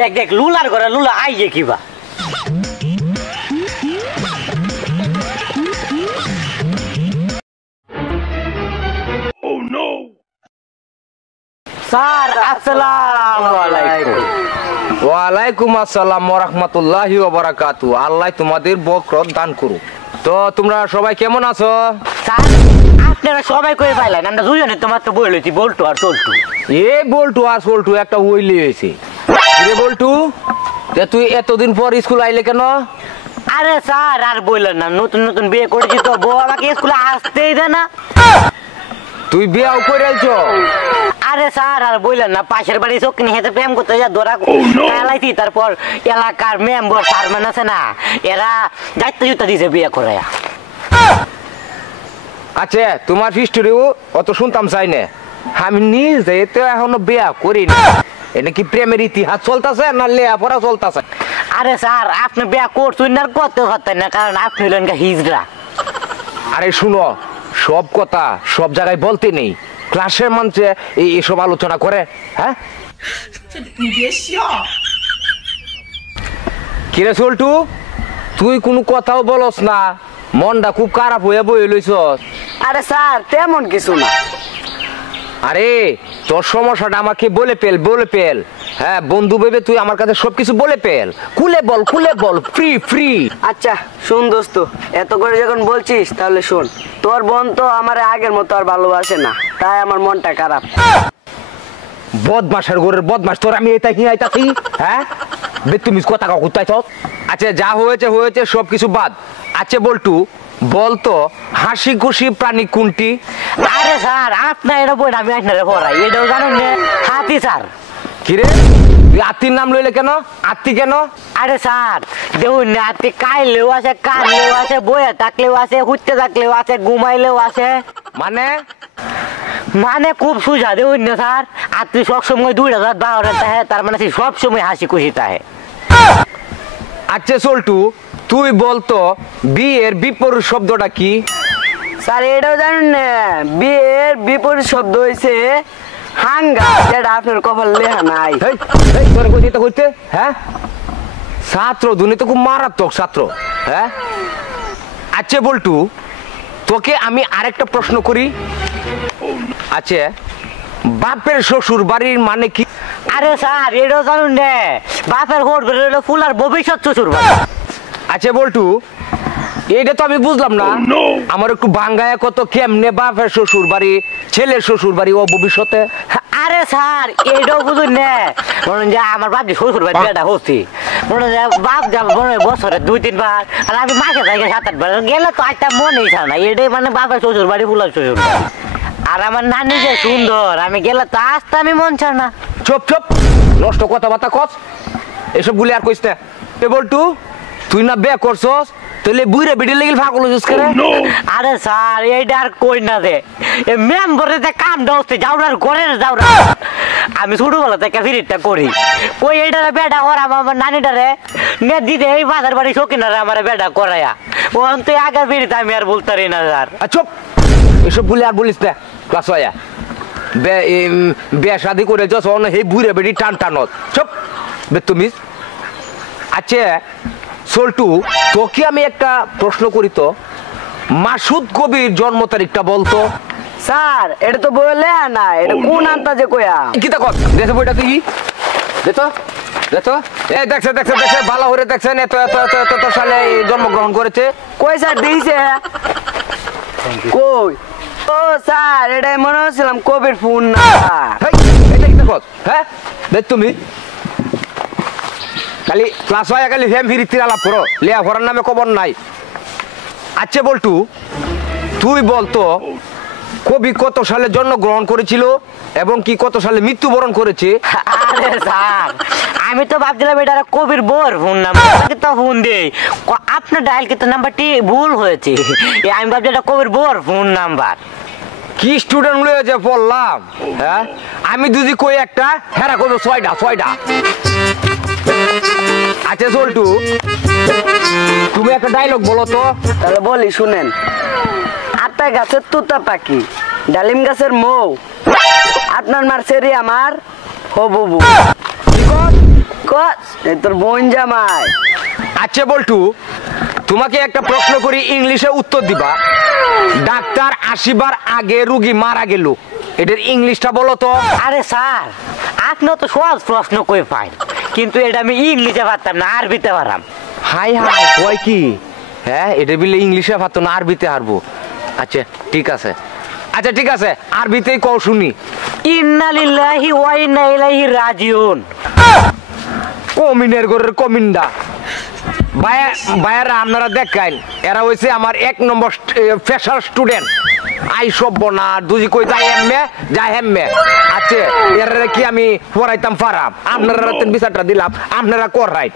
দেখ দেখ লুলার ঘরে লুলা আইয়ে কিবা স্যার আসসালামু আলাইকুম। ওয়ালাইকুম আসসালাম ওয়া রাহমাতুল্লাহি ওয়া বারাকাতুহু। আল্লাহ তোমাদের বরকত দান করুক। তো তোমরা সবাই কেমন আছো? স্যার আপনারা সবাই কই পাইলেন? আমরা দুইজনে তোমার তো বইলইছি বল্টু আর চল্টু। এ বল্টু আর চল্টু একটা হইলি হইছে। রে বল্টু, তুই এতদিন পর স্কুল আইলে কেন? আরে স্যার আর বললেন না, নতুন নতুন বিয়ে করেছি তো বউ আমাকে স্কুলে আসতেই দেয় না। তুই বিয়াও করে আইছো? আরে স্যার আর বললেন না, পাশের বাড়ি চোখনি হেতে প্রেম করতে যা ধরা খেলাইছি, তারপর এলাকার মেম্বার চেয়ারম্যান আছে না, এরা দায়িত্ব জুতা দিছে বিয়ে করে। আচ্ছা তোমার হিস্টোরিও অত শুনতাম চাই না, আমি নিজে তো এখনো বিয়া করি না। এটা কি প্রেমের ইতিহাস চলতেছে না লেখাপড়া চলতেছে? আরে স্যার আপনি বিয়া করছেন না করতে পারতেন না, কারণ আপনি হলেন হিজড়া। আরে শুনো, সব কথা সব জায়গায় বলতে নেই, ক্লাসের মঞ্চে এইসব আলোচনা করে। হ্যাঁ কিরে চল্টু, তুই কোনো কথাও বলস না, মনটা খুব খারাপ হয়ে বই লইছস। আরে স্যার তেমন কিছু না। আরে তোর সমস্যাটা আমাকে বলে পেল। হ্যাঁ বন্ধু ভেবে তুই আমার কাছে সবকিছু বলে পেল, খুলে বল ফ্রি ফ্রি। আচ্ছা শুন দোস্ত, এত করে যখন বলছিস তাহলে শোন, তোর বোন তো আমার আগের মতো আর ভালোবাসে না, তাই আমার মনটা খারাপ। বদমাসের ঘরের বদমাস তোর, আমি এটা কি আইতাছি? হ্যাঁ তুমি কথা কুত্তাইছ। আচ্ছা যা হয়েছে সবকিছু বাদ। আচ্ছা বল্টু বলতো হাসি খুশি প্রাণী কোনটি? আরে স্যার আপনার এটা বই আমি আপনারা পড়াই, এটাও জানেন না, হাতি স্যার। কিরে তুই আত্মীর নাম লইলে কেন? আত্মী কেন? আরে স্যার দেখুন না, আত্মী কাইলেও আছে, কানলেও আছে, বইয়ে থাকলেও আছে, উঠতে থাকলেও আছে, ঘুমাইলেও আছে। মানে খুব সুজা দেখুন না স্যার, আত্মী সবসময় 2012 থাকে, তার মানে সবসময় হাসি খুশি থাকে। আচ্ছা চল্টু তুই বলতো বিয়ের বিপরীত শব্দটা কি? স্যার এটাও জানেন না, বিয়ের বিপরীত শব্দ হয়েছে হাঙ্গা, যেটা আপনার কপাল লেখা নাই। হ্যাঁ ছাত্র দুর্নীতি খুব মারাত্মক ছাত্র। হ্যাঁ আচ্ছা বল্টু তোকে আমি আরেকটা প্রশ্ন করি। আচ্ছা বাপের শ্বশুর বাড়ির মানে কি? আরে স্যার এটাও জানুন না, বাপের ঘর বেরোলে ফুলার ভবিষ্যৎ শ্বশুর বাড়ি। আচ্ছা বল্টু এটা তো আমি বুঝলাম না, আমার একটু বাঙ্গায় কত কেমনে বাপের শ্বশুর বাড়ি, ছেলের শ্বশুর বাড়ি ও ভবিষ্যতে? আরে স্যার এটাও বুঝুন না, মনে যে আমার বাপ যে শ্বশুর বাড়ি বিয়েটা হচ্ছি, মনে যে বাপ যাবে মনে বছরে 2-3 বার, আর আমি মাসে যাই 7-8 বার গেলে তো একটা মনেই ছাড় না, এটাই মানে বাপের শ্বশুর বাড়ি ফুলার শ্বশুর বাড়ি। আর আমার নানি যে সুন্দর, আমি গেলে তো আসতে আমি মন ছাড় না। চুপ নষ্ট কথাবার্তা কস, এসব গুলি আর কইস না। বল্টু তুই না বিয়ে করছস, তাহলে বুইরা বিডি লেগে ফাগল হইছিস কেন? আরে স্যার এইটা আর কই না দে, এ মেম্বারে তে কাম দাওতে যাওরার ঘরে যাওরা, আমি ছোটবেলা থেকে ফিরিটা করি, কই এইটারে বেটা করা আমার নানিটারে নে দিদে এই বাজার বাড়ি শোকিনারে আমার বেটা করায়া, ও তুই আগের ফিরিতে আমি আর বলতারি না স্যার। চুপ, এসব গুলি আর বলিস না। ক্লাস হয়া বিয়ে শাদি করে যছ এই বুইরা বেডি টানত। চুপ তুমি। আচ্ছা সল্টু তোকে আমি একটা প্রশ্ন করি তো, মাসুদ কবির জন্ম তারিখটা বলতো? স্যার এটা তো বলে না, এটা কোন আন্তাজে কয়া কি তা কর দেখে বইটা তুই দেখো এই দেখছে ভালো করে দেখছেন, এত সালে জন্মগ্রহণ করেছে। কই স্যার দিয়েছে? কই? ও স্যার এটাই মনে হচ্ছিলাম কবির ফোন না। এটা কি দেখো? হ্যাঁ দেখ তুমি খালি ক্লাস হয় খালি ফ্যাম ফিরিতে আলাপ করো, লেয়া ভরার নামে খবর নাই। আচ্ছা বল্টু তুই বলতো কবি কত সালে জন্মগ্রহণ করেছিল এবং কি কত সালে মৃত্যুবরণ করেছে? আরে স্যার আমি তো ভাবছিলাম এটা কবির বোর ফোন নাম্বার, তো ফোন দেই আপনার ডায়াল কিন্তু নাম্বারটি ভুল হয়েছে, আমি ভাবছি এটা কবির বোর ফোন নাম্বার। কি স্টুডেন্ট লয়ে পড়লাম। হ্যাঁ আমি যদি কই একটা হেরা করবো 6টা। আচ্ছা চল্টু তুমি একটা ডায়লগ বলো তো। তাহলে বলি শুনেন। আতা গাছের তুতা পাখি, ডালিম গাছের মৌ, আপনার মারছেরি আমার হবু বউ। এই তোর বোন জামাই। আচ্ছা বল্টু, তোমাকে একটা প্রশ্ন করি, ইংলিশে উত্তর দিবা। ডাক্তার আসিবার আগে রুগী মারা গেল, এটার ইংলিশটা বলো তো। আরে স্যার, আপনি তো সহজ প্রশ্ন কই পাই, কিন্তু এটা আমি ইংলিশে পারতাম না, আরবিতে পারাম। হাই হাই কয় কি? হ্যাঁ, এটা বললে ইংলিশে পারতো না, আরবিতে হারবো। আচ্ছা ঠিক আছে, আচ্ছা ঠিক আছে, আরবিতেই কও শুনি। ইন্না লিল্লাহি ওয়া ইন্না ইলাইহি রাজিউন। কমিনের ঘরের কমিন্ডা ভাইয়ারা, আপনারা দেখাইন, এরা হয়েছে আমার 1 নম্বর ফ্রেশার স্টুডেন্ট। আই সব বনা দুজি কই যাই এমএ যাই এমএ। আচ্ছা, এরা কি আমি পড়াইতাম পারাম? আপনারা বিচারটা দিলাম, আপনারা কর রাইট।